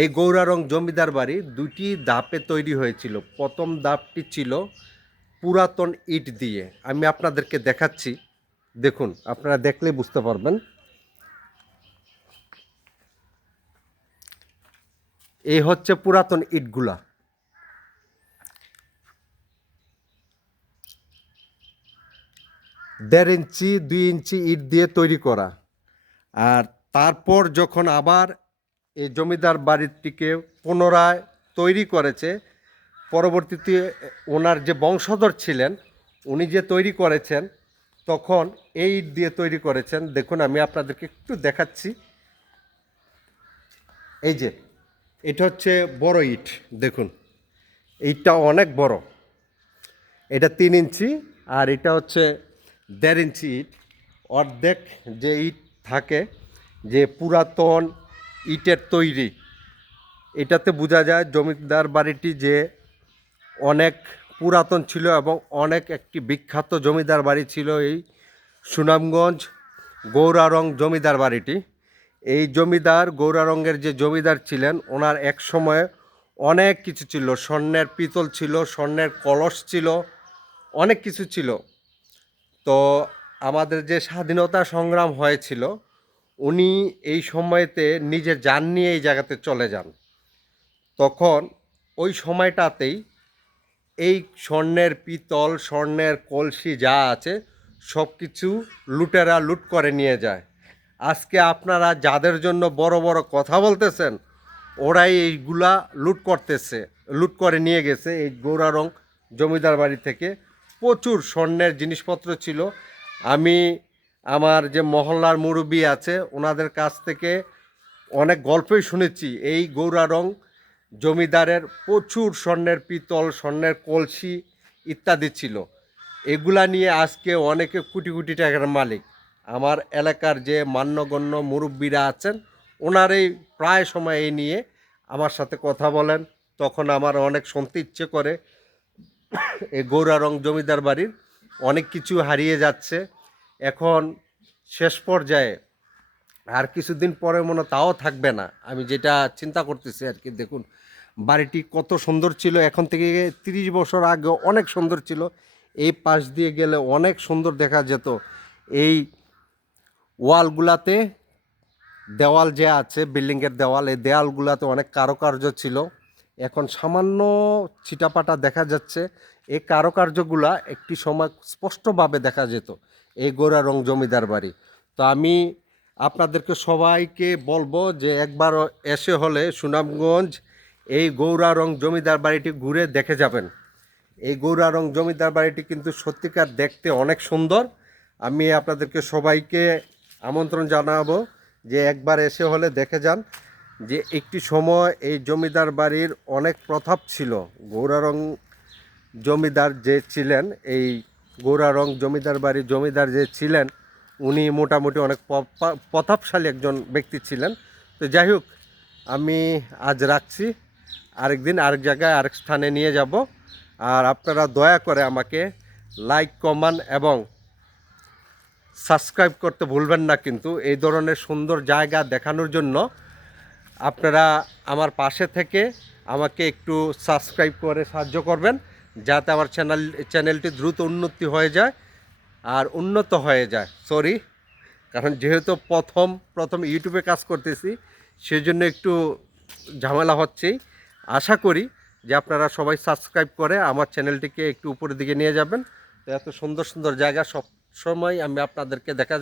এই গৌরারং জমিদার বাড়ি দুটি ধাপে তৈরি হয়েছিল। প্রথম ধাপটি ছিল পুরাতন ইট দিয়ে। আমি আপনাদেরকে দেখাচ্ছি, দেখুন, আপনারা দেখলে বুঝতে পারবেন। এই হচ্ছে পুরাতন ইটগুলা। 1.5 ইঞ্চি 2 ইঞ্চি ইট দিয়ে তৈরি করা। আর তারপর যখন আবার এই জমিদার বাড়িটিকে পুনরায় তৈরি করেছে, পরবর্তীতে ওনার যে বংশধর ছিলেন উনি যে তৈরি করেছেন, তখন এই ইট দিয়ে তৈরি করেছেন। দেখুন, আমি আপনাদেরকে একটু দেখাচ্ছি। এই যে এটা হচ্ছে বড় ইট, দেখুন ইটটা অনেক বড়। এটা 3 ইঞ্চি আর এটা হচ্ছে 1.5 ইঞ্চি ইট। অর্ধেক যে ইট থাকে, যে পুরাতন ইটের তৈরি, এটাতে বোঝা যায় জমিদার বাড়িটি যে অনেক পুরাতন ছিল এবং অনেক একটি বিখ্যাত জমিদার বাড়ি ছিল এই সুনামগঞ্জ গৌরারং জমিদার বাড়িটি। এই জমিদার গৌরারঙ্গের যে জমিদার ছিলেন, ওনার এক সময়ে অনেক কিছু ছিল। স্বর্ণের পিতল ছিল, স্বর্ণের কলস ছিল, অনেক কিছু ছিল। তো আমাদের যে স্বাধীনতা সংগ্রাম হয়েছিল, উনি এই সময়তে নিজের যান নিয়ে এই জায়গাতে চলে যান। তখন ওই সময়টাতেই এই স্বর্ণের পিতল, স্বর্ণের কলসি যা আছে সব কিছু লুটেরা লুট করে নিয়ে যায়। আজকে আপনারা যাদের জন্য বড় বড় কথা বলতেছেন, ওরাই এইগুলা লুট করতেছে, লুট করে নিয়ে গেছে। এই গৌরারং জমিদার বাড়ি থেকে প্রচুর স্বর্ণের জিনিসপত্র ছিল। আমি আমার যে মহল্লার মুরব্বি আছে ওনাদের কাছ থেকে অনেক গল্পই শুনেছি। এই গৌরারং জমিদারের প্রচুর স্বর্ণের পিতল, স্বর্ণের কলসি ইত্যাদি ছিল। এগুলা নিয়ে আজকে অনেকে কোটি কোটি টাকার মালিক। আমার এলাকার যে মান্যগণ্য মুরব্বীরা আছেন, ওনারাই প্রায় সময় এই নিয়ে আমার সাথে কথা বলেন। তখন আমার অনেক শুনতে ইচ্ছে করে। এই গৌরারং জমিদার বাড়ির অনেক কিছু হারিয়ে যাচ্ছে। এখন শেষ পর্যায়ে আর কিছুদিন পরে মনে তাও থাকবে না, আমি যেটা চিন্তা করতেছি আর কি। দেখুন বাড়িটি কত সুন্দর ছিল, এখন থেকে 30 বছর আগে অনেক সুন্দর ছিল। এই পাশ দিয়ে গেলে অনেক সুন্দর দেখা যেত। এই ওয়ালগুলাতে, দেওয়াল যে আছে বিল্ডিংয়ের দেওয়াল, এই দেওয়ালগুলাতে অনেক কারুকার্য ছিল। এখন সামান্য ছিটাপাটা দেখা যাচ্ছে। এই কারুকার্যগুলা একটি সময় স্পষ্টভাবে দেখা যেত এই গৌরারং জমিদার বাড়ি। তো আমি আপনাদেরকে সবাইকে বলবো যে একবার এসে হলে সুনামগঞ্জ এই গৌরারং জমিদার বাড়িটি ঘুরে দেখে যাবেন। এই গৌরারং জমিদার বাড়িটি কিন্তু সত্যিকার দেখতে অনেক সুন্দর। আমি আপনাদেরকে সবাইকে আমন্ত্রণ জানাবো যে একবার এসে হলে দেখে যান। যে একটি সময় এই জমিদার বাড়ির অনেক প্রতাপ ছিল। গৌরারং জমিদার যে ছিলেন, এই গৌরারং জমিদার বাড়ির জমিদার যে ছিলেন, উনি মোটামুটি অনেক প্রতাপশালী একজন ব্যক্তি ছিলেন। তো যাই হোক, আমি আজ রাখছি, আরেকদিন আরেক জায়গায় আরেক স্থানে নিয়ে যাব। আর আপনারা দয়া করে আমাকে লাইক, কমেন্ট এবং সাবস্ক্রাইব করতে ভুলবেন না। কিন্তু এই ধরনের সুন্দর জায়গা দেখানোর জন্য আপনারা আমার পাশে থেকে আমাকে একটু সাবস্ক্রাইব করে সাহায্য করবেন, যাতে আমার চ্যানেলটি দ্রুত উন্নতি হয়ে যায় আর উন্নত হয়ে যায়। সরি, কারণ যেহেতু প্রথম ইউটিউবে কাজ করতেছি, সেজন্য একটু ঝামেলা হচ্ছেই। আশা করি যে আপনারা সবাই সাবস্ক্রাইব করে আমার চ্যানেলটিকে একটু উপরের দিকে নিয়ে যাবেন। তো এত সুন্দর সুন্দর জায়গা সব সময় আমি আপনাদেরকে দেখা